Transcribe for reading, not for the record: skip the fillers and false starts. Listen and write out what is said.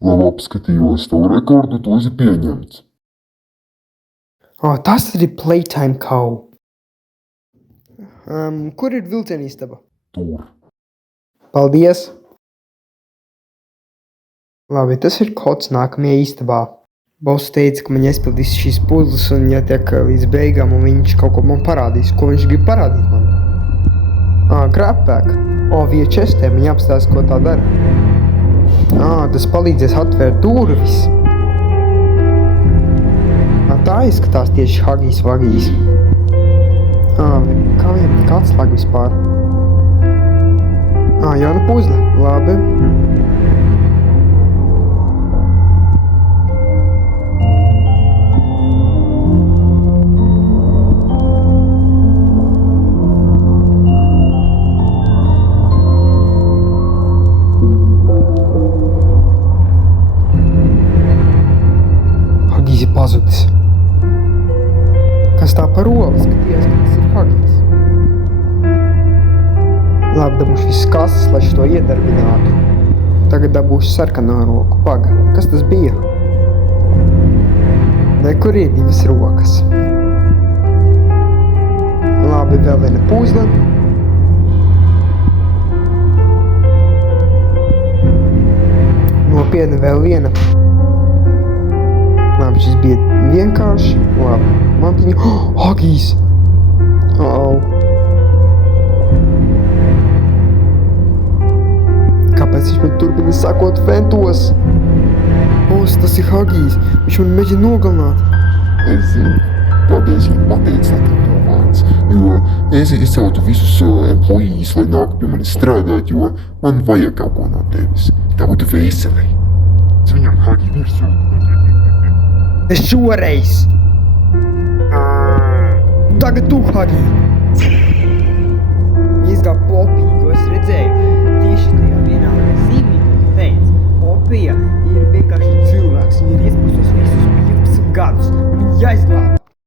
Labi apskatījos tavu rekordu, tu esi pieņemts. Tas ir Playtime Cow. Kur ir vilciena istaba? Tur. Paldies! Labi, tas ir kods nākamajā istabā. Boss teica, ka man jāizpildīs šīs puzles un jātiek līdz beigām, un viņš kaut ko man parādīs. Ko viņš grib parādīt man? Grabback. Via čestē man jāapstāsta, ko tā dara. Tas palīdzēs atvērt durvis. Tā izskatās tieši Huggies Wuggies. Kā viņam tik atslēga vispār? Jauna puzle. Labi. Huggies ir pazudis. Kas tā par olu? Skaties, ka tas ir Huggies. Labi, dabūšu visas kases, lai šo iedarbinātu. Tagad dabūšu sarkano roku. Paga, kas tas bija? Nekur ir divas rokas. Labi, vēl viena puzle. Nopietni vēl viena. Labi, šis bija vienkārši. Labi, man viņa... Huggies! Kāpēc viņš man turpina sakot ventos? Tas ir Huggies. Viņš man mēģina nogalināt. Es zinu, tādēļ viņi pateica, lai tev novāc, jo es izceltu visus employees, lai nāk pie manis strādāt, jo man vajag kaut ko no tevis. Tautu veseli. Es viņam Huggy virsū. Šoreiz! Tagad tu, Huggy! Izgāja Popiju, es redzēju tieši tajā vienā zīmī, kad teica, Popija ir vienkārši cilvēks, viņa ir iespusos visus 15 gadus, viņa jāizglāb.